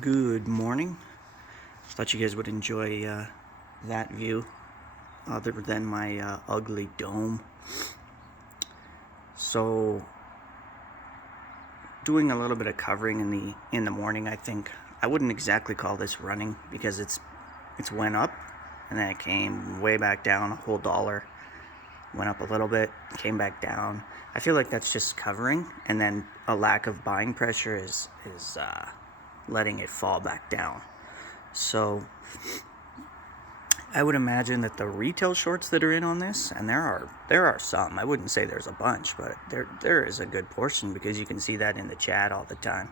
Good morning. Thought you guys would enjoy that view, other than my ugly dome. So, doing a little bit of covering in the morning. I think I wouldn't exactly call this running because it's went up and then it came way back down a whole dollar. Went up a little bit, came back down. I feel like that's just covering, and then a lack of buying pressure is letting it fall back down. So I would imagine that the retail shorts that are in on this, and there are some. I wouldn't say there's a bunch, but there is a good portion because you can see that in the chat all the time.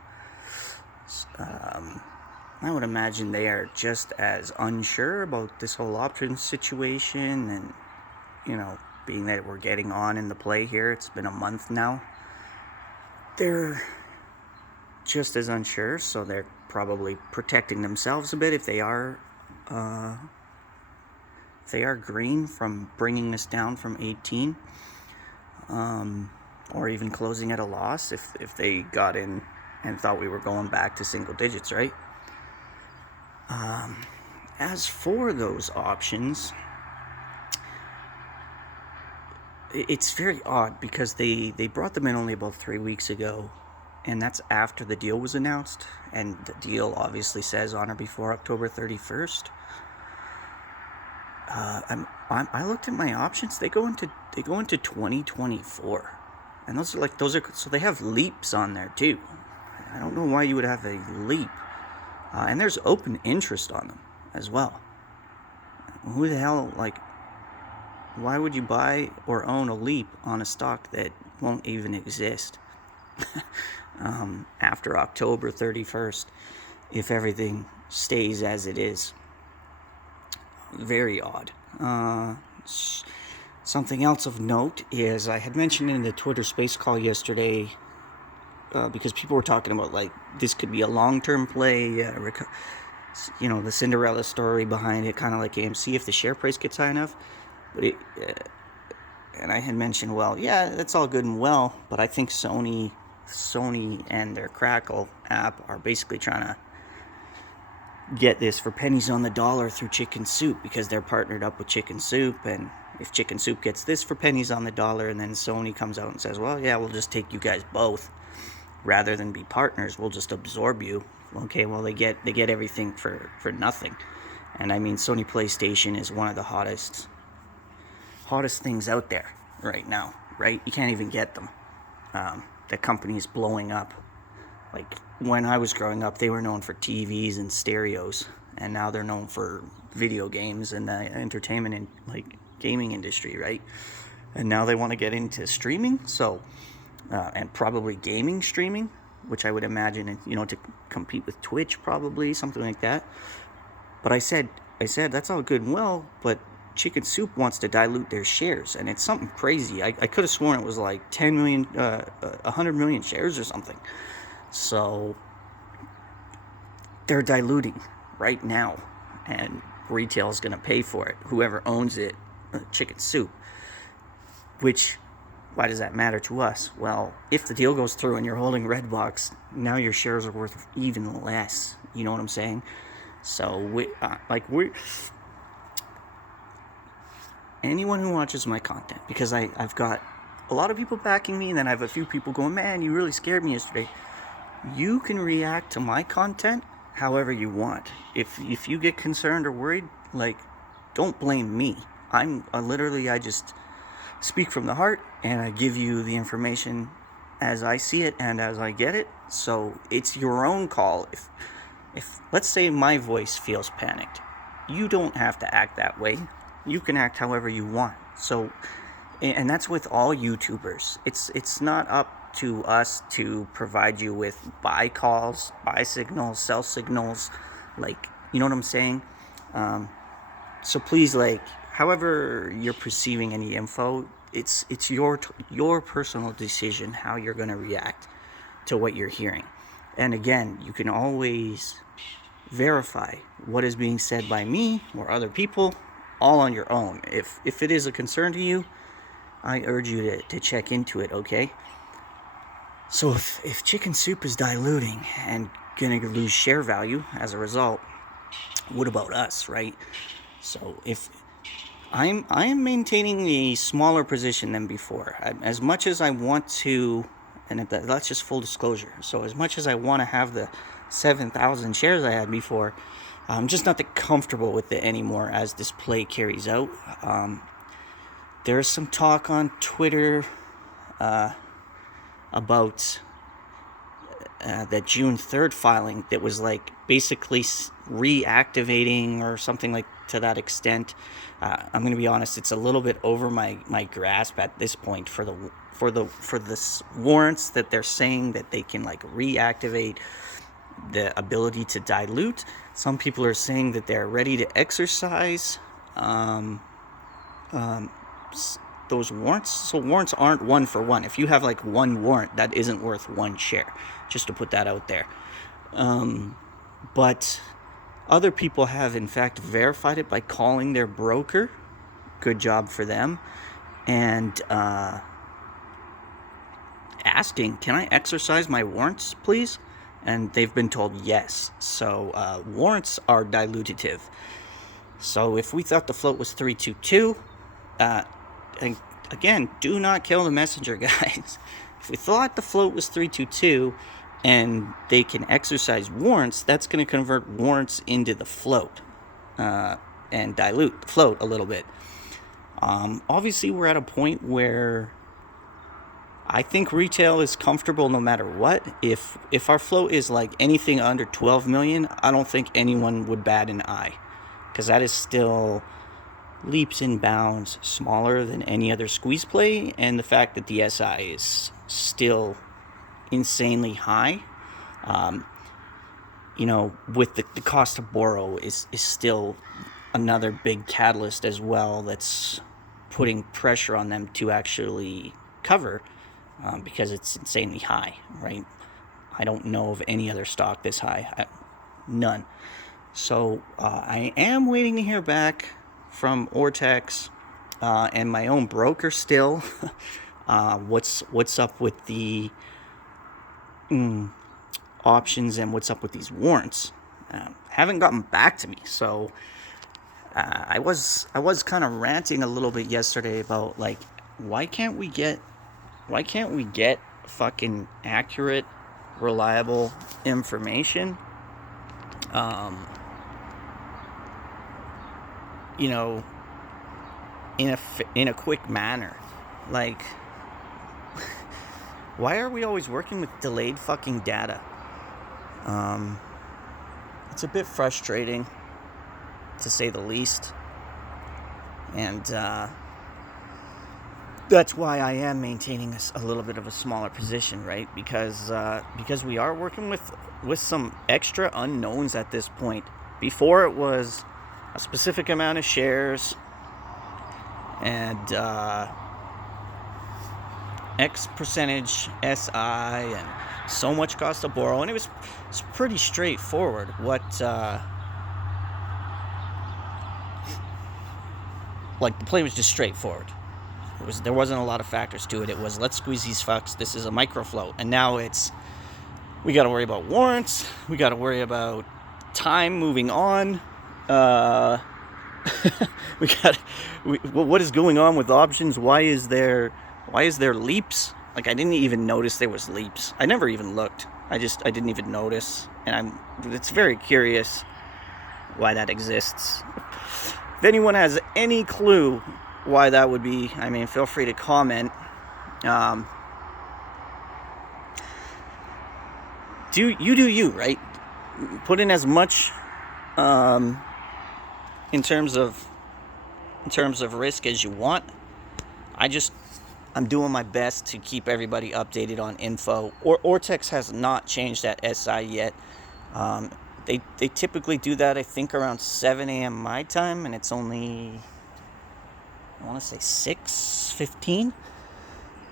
I would imagine they are just as unsure about this whole option situation, and being that we're getting on in the play here, it's been a month now. They're just as unsure, so they're probably protecting themselves a bit if they are green from bringing us down from 18, or even closing at a loss if they got in and thought we were going back to single digits, right? As for those options, it's very odd because they brought them in only about 3 weeks ago, and that's after the deal was announced, and the deal obviously says on or before October 31st. I looked at my options. They go into 2024, and those are so they have leaps on there too. I don't know why you would have a leap, and there's open interest on them as well. Who the hell why would you buy or own a leap on a stock that won't even exist after October 31st if everything stays as it is? Very odd. Something else of note is I had mentioned in the Twitter space call yesterday, because people were talking about this could be a long-term play, the Cinderella story behind it, kind of like AMC if the share price gets high enough. But and I had mentioned, well, yeah, that's all good and well, but I think Sony and their Crackle app are basically trying to get this for pennies on the dollar through Chicken Soup, because they're partnered up with Chicken Soup, and if Chicken Soup gets this for pennies on the dollar, and then Sony comes out and says, well, yeah, we'll just take you guys both rather than be partners, we'll just absorb you. Okay, well, they get everything for nothing. And I mean, Sony PlayStation is one of the hottest things out there right now, right? You can't even get them. The company is blowing up. Like when I was growing up, they were known for TVs and stereos, and now they're known for video games and the entertainment and gaming industry, right? And now they want to get into streaming, so and probably gaming streaming, which I would imagine, to compete with Twitch, probably something like that. But I said that's all good and well, but Chicken Soup wants to dilute their shares, and it's something crazy. I could have sworn it was like 10 million, 100 million shares or something. So they're diluting right now, and retail is going to pay for it. Whoever owns it, Chicken Soup. Which, why does that matter to us? Well, if the deal goes through and you're holding Redbox, now your shares are worth even less. You know what I'm saying? So anyone who watches my content, because I've got a lot of people backing me, and then I have a few people going, man, you really scared me yesterday. You can react to my content however you want. If you get concerned or worried, don't blame me. I just speak from the heart, and I give you the information as I see it and as I get it. So it's your own call. If let's say my voice feels panicked, you don't have to act that way. You can act however you want. So, and that's with all YouTubers. It's not up to us to provide you with buy calls, buy signals, sell signals. You know what I'm saying? So please, however you're perceiving any info, it's your personal decision how you're going to react to what you're hearing. And again, you can always verify what is being said by me or other people, all on your own. If it is a concern to you, I urge you to check into it, okay? So if Chicken Soup is diluting and going to lose share value as a result. What about us, right? So if I am maintaining a smaller position than before, as much as I want to, and that's just full disclosure. So as much as I want to have the 7,000 shares I had before, I'm just not that comfortable with it anymore as this play carries out. There's some talk on Twitter about that June 3rd filing that was like basically reactivating or something like to that extent. I'm going to be honest, it's a little bit over my grasp at this point for the warrants that they're saying that they can like reactivate the ability to dilute. Some people are saying that they're ready to exercise those warrants. So warrants aren't one for one. If you have like one warrant, that isn't worth one share, just to put that out there. But other people have in fact verified it by calling their broker. Good job for them. And asking, can I exercise my warrants, please? And they've been told yes. So warrants are dilutative. So if we thought the float was 322, and again, do not kill the messenger, guys. If we thought the float was 322 and they can exercise warrants, that's going to convert warrants into the float and dilute the float a little bit. Obviously, we're at a point where I think retail is comfortable no matter what. If our float is like anything under 12 million, I don't think anyone would bat an eye, because that is still leaps and bounds smaller than any other squeeze play, and the fact that the SI is still insanely high, with the cost to borrow is still another big catalyst as well that's putting pressure on them to actually cover, because it's insanely high, right? I don't know of any other stock this high. None. So I am waiting to hear back from Ortex and my own broker still. What's up with the options and what's up with these warrants? Haven't gotten back to me. So I was kind of ranting a little bit yesterday about like, why can't we get fucking accurate, reliable information? In a quick manner. Like, why are we always working with delayed fucking data? It's a bit frustrating, to say the least. And that's why I am maintaining a little bit of a smaller position, right? Because we are working with some extra unknowns at this point. Before it was a specific amount of shares and X percentage SI and so much cost to borrow, and it's pretty straightforward. The play was just straightforward. There wasn't a lot of factors to it. It was, let's squeeze these fucks. This is a micro float. And now we got to worry about warrants. We got to worry about time moving on. What is going on with options? Why is there leaps? Like, I didn't even notice there was leaps. I never even looked. I didn't even notice. And it's very curious why that exists. If anyone has any clue why that would be, I mean, feel free to comment. Do you, right? Put in as much in terms of risk as you want. I'm doing my best to keep everybody updated on info. Ortex has not changed that SI yet. They typically do that, I think, around 7 a.m. my time, and it's only, I want to say 6:15,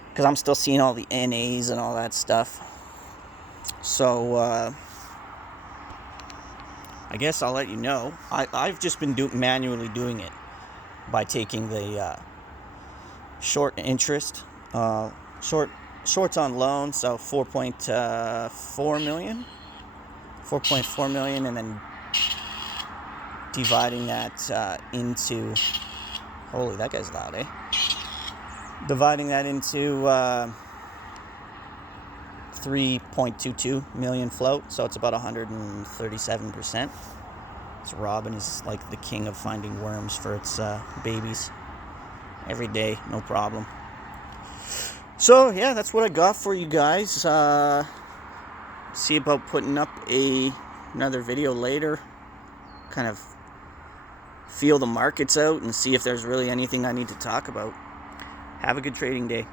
because I'm still seeing all the NAs and all that stuff. So I guess I'll let you know. I've just been manually doing it by taking the short interest, shorts on loan, so 4.4 million. 4.4 million, and then dividing that into, holy, that guy's loud, eh? Dividing that into 3.22 million float, so it's about 137%. So robin is like the king of finding worms for its babies every day, no problem. So yeah, that's what I got for you guys. See about putting up another video later, kind of feel the markets out and see if there's really anything I need to talk about. Have a good trading day.